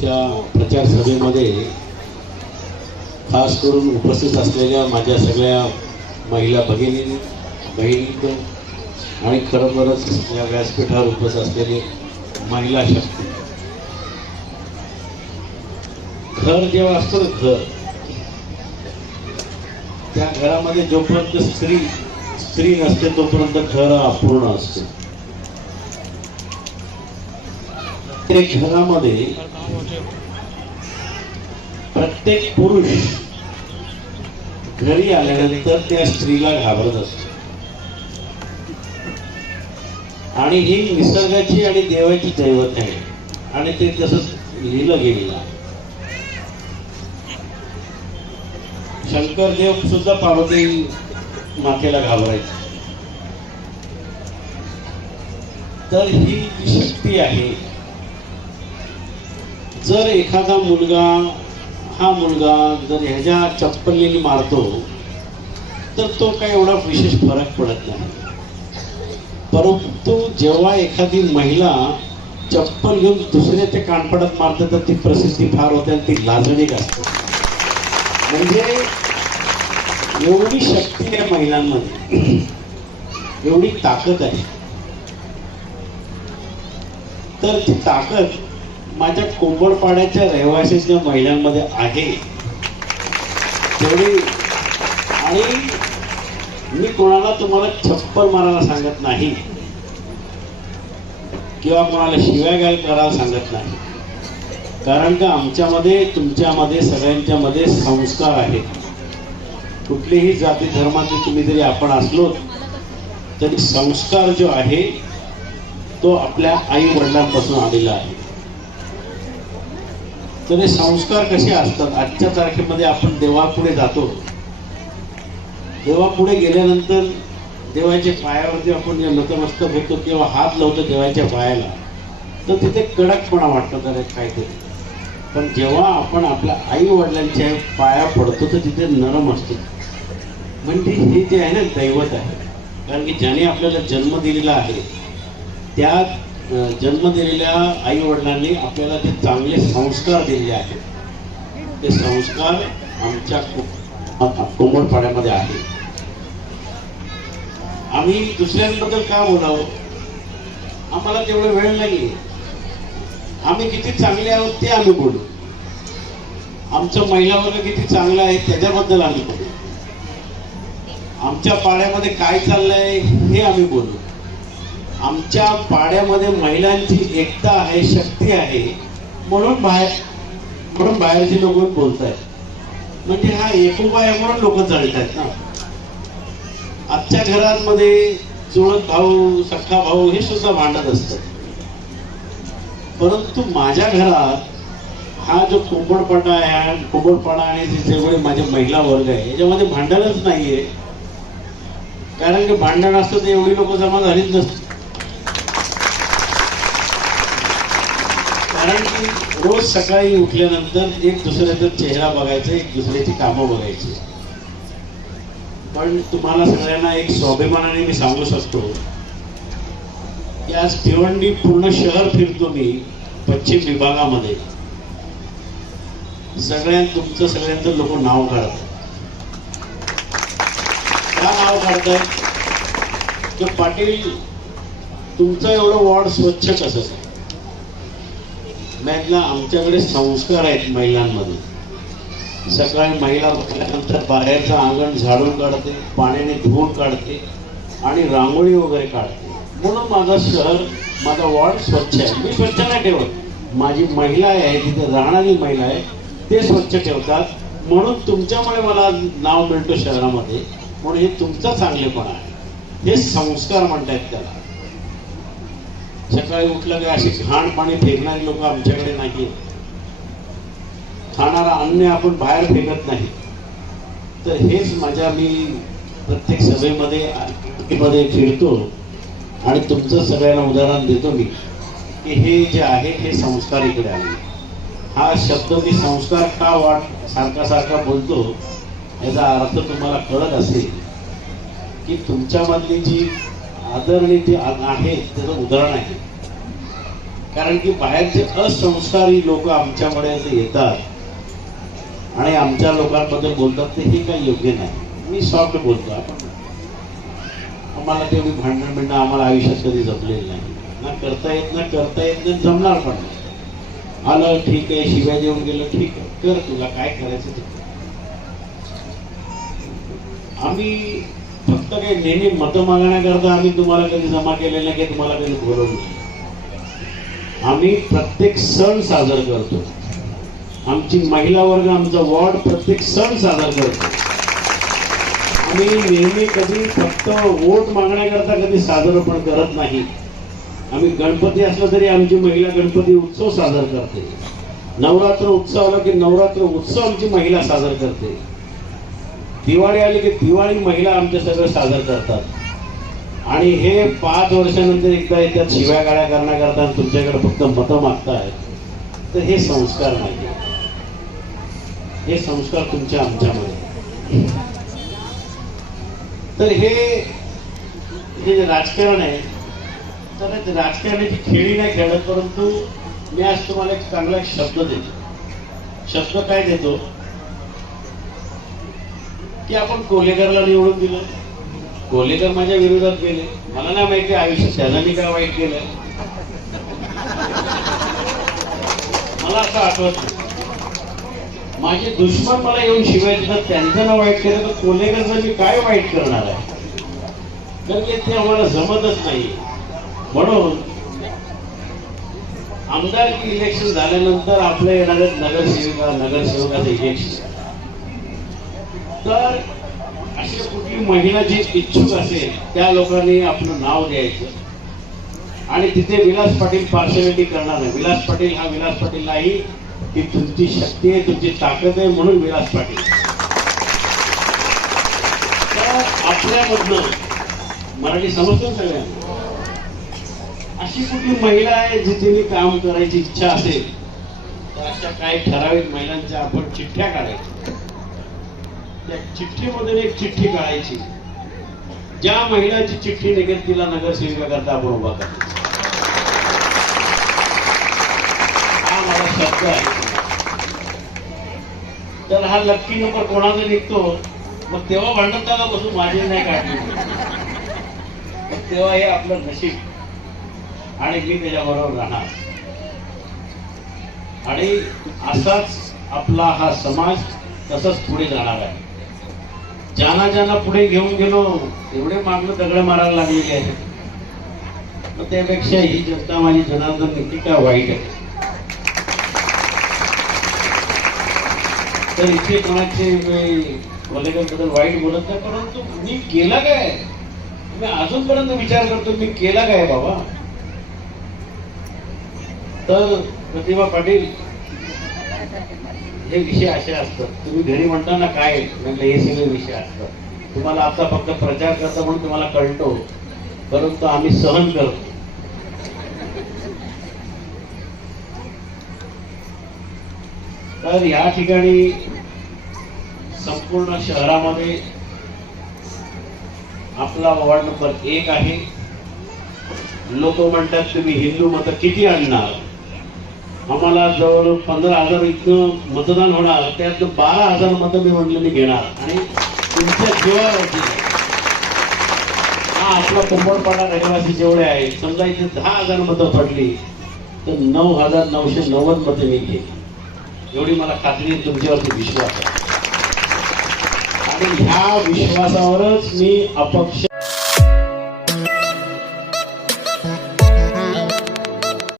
निवडणुकीच्या प्रचार सभेमध्ये खास करून उपस्थित असलेल्या माझ्या सगळ्या महिला भगिनी आणि खरोखरच या व्यासपीठावर उपस्थित असलेले महिला शक्ती. घर जेव्हा असतं ना, घर, त्या घरामध्ये जोपर्यंत स्त्री नसते तोपर्यंत घर अपूर्ण असते. घरामध्ये प्रत्येक पुरुष घरी आल्यानंतर त्या स्त्रीला घाबरत असतो आणि ही निसर्गाची आणि देवाची दैवत आहे आणि ते तसंच लिहिलं गेलेलं आहे. शंकरदेव सुद्धा पार्वती मातेला घाबरायचे. तर ही जी शक्ती आहे, जर एखादा मुलगा जर ह्याच्या चप्पलीने मारतो तर तो काही एवढा विशेष फरक पडत नाही. परंतु जेव्हा एखादी महिला चप्पल घेऊन दुसऱ्याच्या कानपडात मारते तर ती प्रसिद्धी फार होते आणि ती लाजणीक असते. म्हणजे एवढी शक्ती आहे महिलांमध्ये, एवढी ताकद आहे. तर ती ताकद माझ्या कोंबडपाड्याच्या रहिवासीच्या महिलांमध्ये आहे तेवढी. आणि मी कोणाला तुम्हाला चप्पल मारायला सांगत नाही किंवा कोणाला शिव्या करायला सांगत नाही, कारण का आमच्यामध्ये, तुमच्यामध्ये, सगळ्यांच्या मध्ये संस्कार आहेत. कुठलीही जाती धर्माचे तुम्ही जरी आपण असलो तरी संस्कार जो आहे तो आपल्या आई वडिलांपासून आलेला आहे. तर हे संस्कार कसे असतात? आजच्या तारखेमध्ये आपण देवापुढे जातो, देवापुढे गेल्यानंतर देवाच्या पायावरती आपण नतमस्तक होतो किंवा हात लावतो देवाच्या पायाला, तर तिथे कडकपणा वाटतो तर काहीतरी. पण जेव्हा आपण आपल्या आई वडिलांच्या पाया पडतो तर तिथे नरम असतो. म्हणजे हे जे आहे ना, दैवत आहे. कारण की ज्याने आपल्याला जन्म दिलेला आहे त्या जन्म दिलेल्या आई वडिलांनी आपल्याला ते चांगले संस्कार दिलेले आहेत. ते संस्कार आमच्या कोंबडपाड्यामध्ये आहे. आम्ही दुसऱ्यांबद्दल का बोलावं? आम्हाला तेवढा वेळ नाही. आम्ही किती चांगले आहोत ते आम्ही बोलू. आमचं महिला वर्ग किती चांगला आहे त्याच्याबद्दल आम्ही बोलू. आमच्या पाड्यामध्ये काय चाललंय हे आम्ही बोलू. आमच्या पाड्यामध्ये महिलांची एकता आहे, शक्ती आहे, म्हणून बाहेरची लोक बोलतायत. म्हणजे हा एकोपा आहे म्हणून लोक जळतात ना. आजच्या घरांमध्ये चुलत भाऊ, सख्खा भाऊ हे सुद्धा भांडत असतात. परंतु माझ्या घरात हा जो कोंबडपाडा आहे, कोंबडपाडा आणि जेवढे माझे महिला वर्ग आहे याच्यामध्ये भांडणच नाहीये. कारण की भांडण असतं तर एवढी लोक जमा झालीच नसते. कारण की रोज सकाळी उठल्यानंतर एक दुसऱ्याचा चेहरा बघायचा, एक दुसऱ्याची कामं बघायची. पण तुम्हाला सगळ्यांना एक स्वाभिमानाने मी सांगू शकतो की आज भिवंडी पूर्ण शहर फिरतो मी पश्चिम विभागामध्ये. तुमचं सगळ्यांचं लोक नाव काढतात. का नाव काढतात? की पाटील तुमचं एवढं वॉर्ड स्वच्छ कसं? म्हटलं आमच्याकडे संस्कार आहेत महिलांमध्ये. सकाळी महिला उठल्यानंतर बाहेरचं अंगण झाडून काढते, पाण्याने धुवून काढते आणि रांगोळी वगैरे काढते. म्हणून माझं शहर, माझा वॉर्ड स्वच्छ आहे. मी स्वच्छ नाही ठेवत, माझी महिला आहे, तिथे राहणारी महिला आहे ते स्वच्छ ठेवतात. म्हणून तुमच्यामुळे मला नाव मिळतं शहरामध्ये. म्हणून हे तुमचा चांगलेपणा आहे. हे संस्कार म्हणतायत त्याला. सकाळी उठलं की अशी घाण पाणी फेकणारी लोक आमच्याकडे नाही. खाणारा अन्न आपण बाहेर फेकत नाही. तर हेच मी प्रत्येक सभेमध्ये फिरतो आणि तुमचं सगळ्यांना उदाहरण देतो मी की हे जे आहे हे संस्कार इकडे आले. हा शब्द मी संस्कार का सारखा बोलतो याचा अर्थ तुम्हाला कळत असेल की तुमच्यामधली जी आदरणीय आहे त्याचं उदाहरण आहे. कारण की बाहेरचे असंस्कारी लोक आमच्याकडे येतात आणि आमच्या लोकांबद्दल बोलतात ते हे काही योग्य नाही. मी सॉफ्ट बोलतो. आपण आम्हाला तेवढी भांडण बिंडणं आम्हाला आयुष्यात कधी जमलेलं नाही. ना करता येत नाही, जमणार पण नाही. आलं ठीक आहे, शिवाय देऊन गेलं ठीक आहे, कर तुला काय करायचं ते. आम्ही फक्त काही नेहमी मतं मागण्याकरता आम्ही तुम्हाला कधी जमा केलेलं नाही, की तुम्हाला कधी बोलवलं नाही. आम्ही प्रत्येक सण साजरा करतो. आमची महिला वर्ग, आमचा वॉर्ड प्रत्येक सण साजरा करतो. आम्ही नेहमी कधी फक्त वोट मागण्याकरता कधी साजरं पण करत नाही. आम्ही गणपती असला तरी आमची महिला गणपती उत्सव साजरा करते. नवरात्र उत्सव आला की नवरात्र उत्सव आमची महिला साजरा करते. दिवाळी आली की दिवाळी महिला आमच्या सगळं साजर करतात. आणि हे 5 वर्षानंतर एकदा येतात शिव्या गाड्या करण्याकरता तुमच्याकडे फक्त मतं मागतायत. तर हे संस्कार नाही. हे संस्कार तुमच्या आमच्यामध्ये. तर हे जे राजकारण आहे, तर राजकारणाची खेळी नाही खेळत. परंतु मी आज तुम्हाला एक चांगला शब्द देतो. शब्द काय देतो की आपण कोल्हेकरला निवडून दिलं. कोल्हेकर माझ्या विरोधात गेले. मला नाही माहिती आयुष्यात त्याला मी काय वाईट केलं, मला असं आठवत नाही. माझे दुश्मन मला येऊन शिवाय देतात, त्यांचं नाव वाईट केलं तर कोल्हेकरचं मी काय वाईट करणार आहे. तर ते आम्हाला जमतच नाही. म्हणून आमदारकी इलेक्शन झाल्यानंतर आपल्या येणाऱ्या नगरसेवकाचं इलेक्शन, तर अशी कुठली महिला जी इच्छुक असेल त्या लोकांनी आपलं नाव द्यायचं आणि तिथे विलास पाटील पार्शलिटी करणार नाही. विलास पाटील नाही, की तुमची शक्ती आहे, तुमची ताकद आहे म्हणून विलास पाटील. तर आपल्यामधनं मराठी समजतो सगळ्यांना. अशी कुठली महिला आहे जिथे काम करायची इच्छा असेल तर अशा काही ठराविक महिलांच्या आपण चिठ्ठ्या काढायच्या. त्या चिठ्ठीमधून एक चिठ्ठी काढायची. ज्या महिलाची चिठ्ठी निघेल तिला नगरसेविका करता आपण उभा करतो. हा मला शब्द आहे. तर हा लक्की नंबर कोणाचा निघतो मग तेव्हा भांडत का बसून माझे नाही काढले, तेव्हा हे आपलं नशीब आणि मी त्याच्याबरोबर राहणार. आणि असाच आपला हा समाज तसंच पुढे जाणार आहे. ज्यांना पुढे घेऊन गेलो एवढे मागणं दगड मारायला लागलेले आहेत. मग त्यापेक्षा ही जनता माझी जनार्दन नक्की काय वाईट आहे. तर इथे कोणाचे कोल्हेकरबद्दल वाईट बोलत नाही, परंतु मी केला काय, मी अजूनपर्यंत विचार करतो मी केला काय बाबा. तर प्रतिभा पाटील, हे विषय असे असतात. तुम्ही घरी म्हणताना काय म्हटलं हे सगळे विषय असतात. तुम्हाला आता फक्त प्रचार करता म्हणून तुम्हाला कळतो, परंतु आम्ही सहन करतो. तर या ठिकाणी संपूर्ण शहरामध्ये आपला वॉर्ड नंबर 1 आहे. लोक म्हणतात तुम्ही हिंदू मतं किती आणणार. आम्हाला जवळ 15,000 इतकं मतदान होणार, त्यात 12,000 मतं मी म्हटलं मी घेणार आणि तुमच्या जीवावरती. हा आपला कुंभरपाडा रहिवासी जेवढे आहे, समजा इथे 10,000 मतं पडली तर 9,990 मतं मी घेईन. एवढी मला खात्री आहे, तुमच्यावरती विश्वास आहे. आणि ह्या विश्वासावरच मी अपक्ष